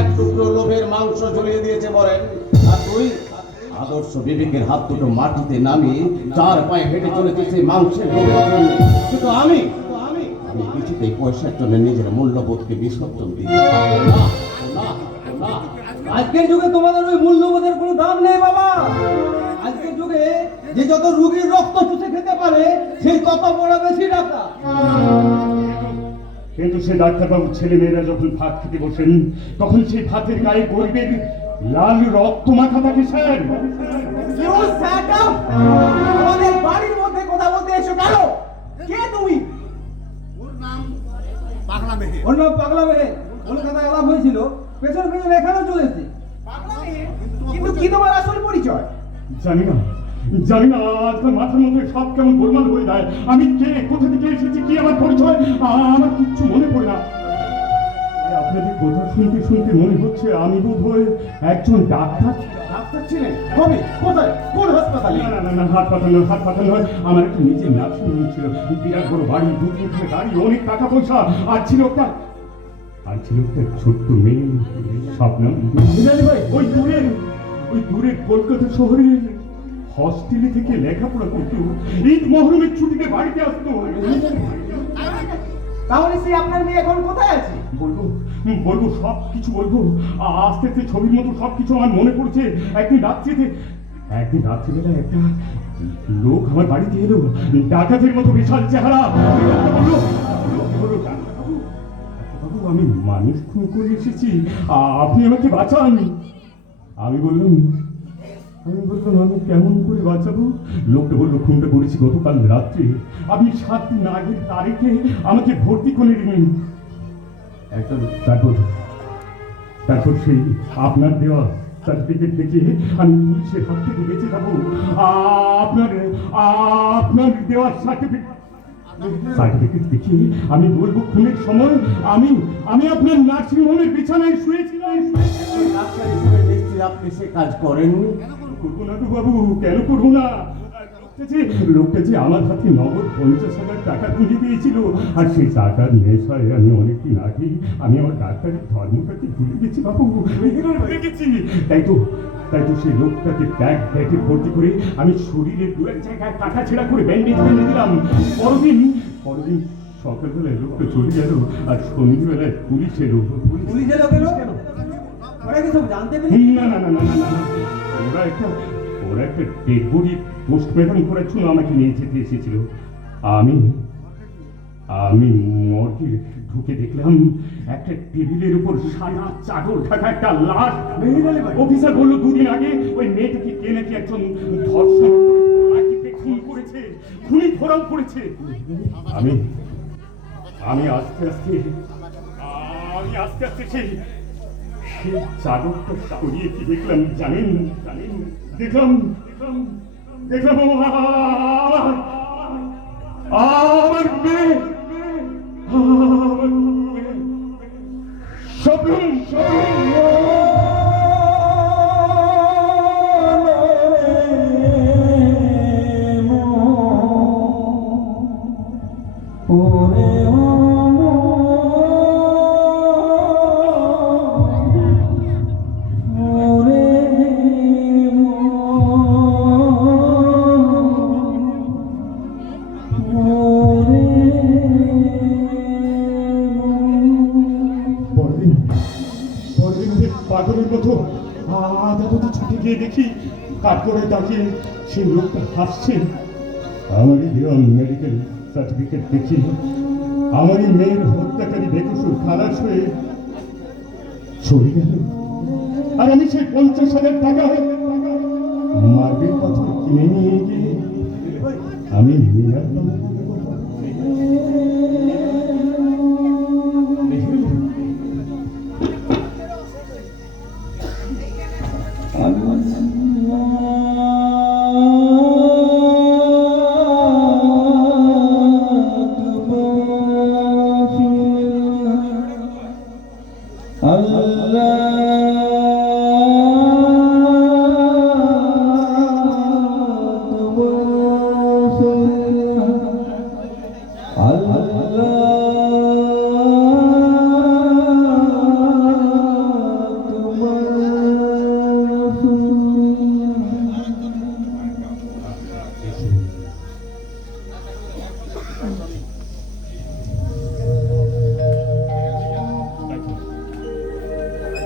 এক টুকরো লোভের মাংস ঝুলিয়ে দিয়েছে বলেন, আর তুই আদর্শ বিবেকের হাত দুটো মাটিতে নামিয়ে চার পায়ে হেঁটে চলেছে সেই মাংসের লোভের জন্য। কিন্তু আমি আমি কিছুতেই পয়সার জন্য নিজের মূল্যবোধকে বিসর্জন দিই না। আজকের যুগে তোমাদের ওই মূল্যবোধের কোনো দাম নেই বাবা। আজকের যুগে যে যত রোগীর রক্ত চুষে খেতে পারে সেই তত বড় বেশি ডাক্তার। কিন্তু সে ডাক্তারবাবুর ছেলে মেয়েরা যখন ভাত খেতে বসেন তখন সেই ভাতের গায়ে গরিবের লাল রক্ত মাখা থাকে স্যার। আমাদের বাড়ির মধ্যে কথা বলতে এসো কেন? কে তুমি? ওর নাম পাগলা মেহে। ওর নাম পাগলা মেহে। কলকাতায় আলাপ হয়েছিল, পেছন পেছন এখানেও চলে এসেছে। কিন্তু কি তোমার আসল পরিচয়? জানি না আজকাল মাথার মধ্যে সব কেমন গোলমাল হয়ে যায়। আমি কে, কোথা থেকে এসেছি, কি আমার পরিচয়, আমার কিচ্ছু মনে পড়ে না। আপনাদের কথা শুনতে শুনতে মনে হচ্ছে আমি বোধ হয় একজন ডাক্তার। ডাক্তার ছিলেন? কবে, কোথায়, কোন হাসপাতালে? না হাসপাতাল নয়, আমার একটা নিজের নার্সিং হোম ছিল। বিরাট বড় বাড়ি, 2-3 গাড়ি, অনেক টাকা পয়সা, আর ছিল একটা ছোট্ট মেয়ে স্বপ্নম। ভাই ওই দূরের কলকাতা শহরের হস্টেলে থেকে লেখাপড়া করতো, ঈদ মহরমের ছুটিতে বাড়িতে আসতো। তাহলে সে আপনার মেয়ে এখন কোথায় আছে? বলবো সব কিছু বলবো। আস্তে আস্তে ছবির মতো সব কিছু আমার মনে পড়ছে। একদিন রাত্রিবেলা একটা লোক আমার বাড়িতে এলো, ডাকাতের মতো বিশাল চেহারা। বাবু, আমি মানুষ খুন করে এসেছি, আপনি আমাকে বাঁচান। আমি বললাম আমি কেমন করে বাঁচাবো? লোকটা বললো, খুনটা করেছি গতকাল রাত্রে, আপনি 7 দিন আগের তারিখে আমাকে ভর্তি করে নিলেন। তারপর সেই আপনার দেওয়া সার্টিফিকেট দেখে আমি পুলিশের হাত থেকে বেঁচে যাবো। আপনার দেওয়া সার্টিফিকেট দেখে আমি বলবো খুনের সময় আমি আপনার নার্সিং হোমের বিছানায় শুয়েছিলাম। ডাক্তার হিসেবে নিশ্চয়ই আপনি সে কাজ করেন। করবো না তো বাবু, কেন করবো না? লোকটা যে আমার হাতে নগদ 50,000 টাকা তুলে দিয়েছিল, আর সেই টাকার নেশায় আমি অনেকদিন আগেই আমার ডাক্তারের ধর্মটাকে ভুলে গেছি বাবু, ভুলে গেছি। তাই তো সেই লোকটাকে ব্যাগে ভর্তি করে আমি শরীরের 2-1 জায়গায় কাটা ছেঁড়া করে ব্যান্ডেজ বেঁধে দিলাম। পরদিন সকালবেলায় লোকটা চলে গেল, আর সন্ধ্যেবেলায় পুলিশ এলো। পুলিশ এলো কেন? ওরা কি সব জানতে পেরে? না, ওরা একটা ডেড বডি পোস্টমর্টম করার জন্য আমাকে নিয়ে যেতে এসেছিল। আমি মর্গে ঢুকে দেখলাম একটা টেবিলের উপর সাদা চাদর ঢাকা একটা লাশ। অফিসার বললো 2 দিন আগে ওই মেয়েটাকে কে নাকি একজন ধর্ষণ খুন করেছে, খুনি ধরা পড়েছে। আমি আস্তে আস্তে সেই চাদরটা সরিয়ে কি দেখলাম জানেন? দেখলাম আমার মেয়ে, স্বপ্ন। পাগলের মতো আদালতে ছুটে গিয়ে দেখি কাঠগড়ায় দাঁড়িয়ে সেই লোকটা হাসছে। আমারই দেওয়া মেডিকেল সার্টিফিকেট দেখি আমারই মেয়ের হত্যাকারী বেকসুর খালাস হয়ে চলে গেল, আর আমি সেই 50,000 টাকা মার্বেল পাথর কিনে নিয়ে গিয়ে আমি মিনার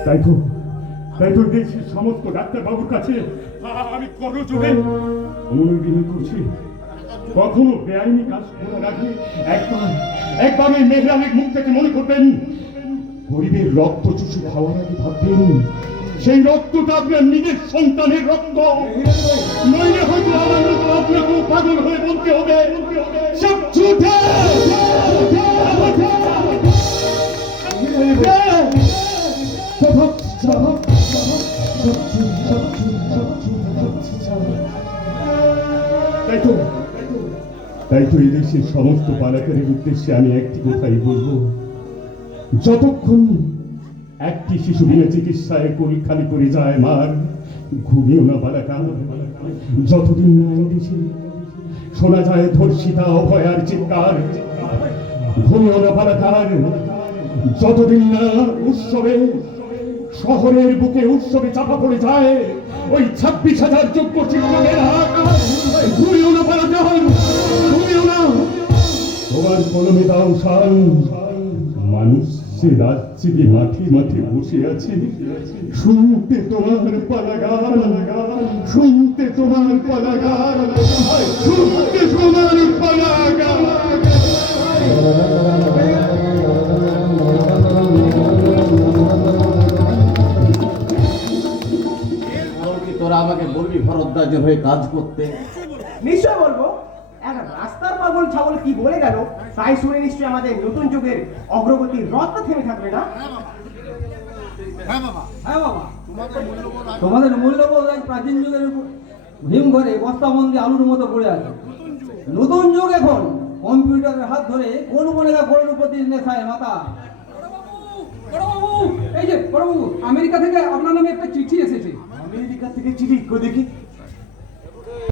তাই তো দেশের সমস্ত ডাক্তারবাবুর কাছে আমি করজোড়ে অনুরোধ করছি, কখনো বেআইনি কাজ করার আগে একবার এই মেহরানের মুখ থেকে মনে করবেন, গরিবের রক্ত চুষে খাওয়ার আগে ভাববেন সেই রক্তটা আপনার নিজের সন্তানের রক্ত। নইলে হয়তো আমার মতো আপনাকেও পাগল হয়ে বলতে হবে সব ঝুঠে। তাই তো এদেশের সমস্ত পালাকারের উদ্দেশ্যে আমি একটি কথাই বলবো, যতক্ষণ একটি শিশু বিনা চিকিৎসায় কোল খালি করে যায় মার, ঘুমিও না বালাকার। যতদিন না এদেশে শোনা যায় ধর্ষিতা অভয়ার চিৎকার, ঘুমিও না বালাকার। যতদিন না উৎসবে শহরের বুকে উৎসবে চাপা পড়ে যায় ওই 26,000 যোগ্য শিক্ষকের হাহাকার, ঘুমিও না বালাকার, ঘুমিও না। তোমার কলমে দাও শান, মানুষ যে রাজ্যে মাঠে মাঠে বসে আছে, শুনতে তোমার পালাগান, শুনতে তোমার পালাগান, শুনতে তোমার পালাগান। কি তোরা আমাকে বলবি ভরদ্বাজের হয়ে কাজ করতে? নিশ্চয় বলবো। এক রাস্তার পাগল ছাগল কি বলে গেল তাই শুনে নিশ্চয়ই আমাদের নতুন যুগের অগ্রগতির রথটা থেমে থাকবে না। হ্যাঁ বাবা, হ্যাঁ বাবা, তোমার তো মূল্যবোধ আছে। তোমাদের মূল্যবোধ আজ প্রাচীন যুগের হিম ঘরে বস্তাবন্দি আলুর মতো পড়ে আছে। নতুন যুগ এখন কম্পিউটারের হাত ধরে কোন মনে কোন উপর নেশায় মাথা। বড়বাবু, এই যে বড়বাবু, আমেরিকা থেকে আপনার নামে একটা চিঠি এসেছে। আমেরিকা থেকে চিঠি কই দেখি।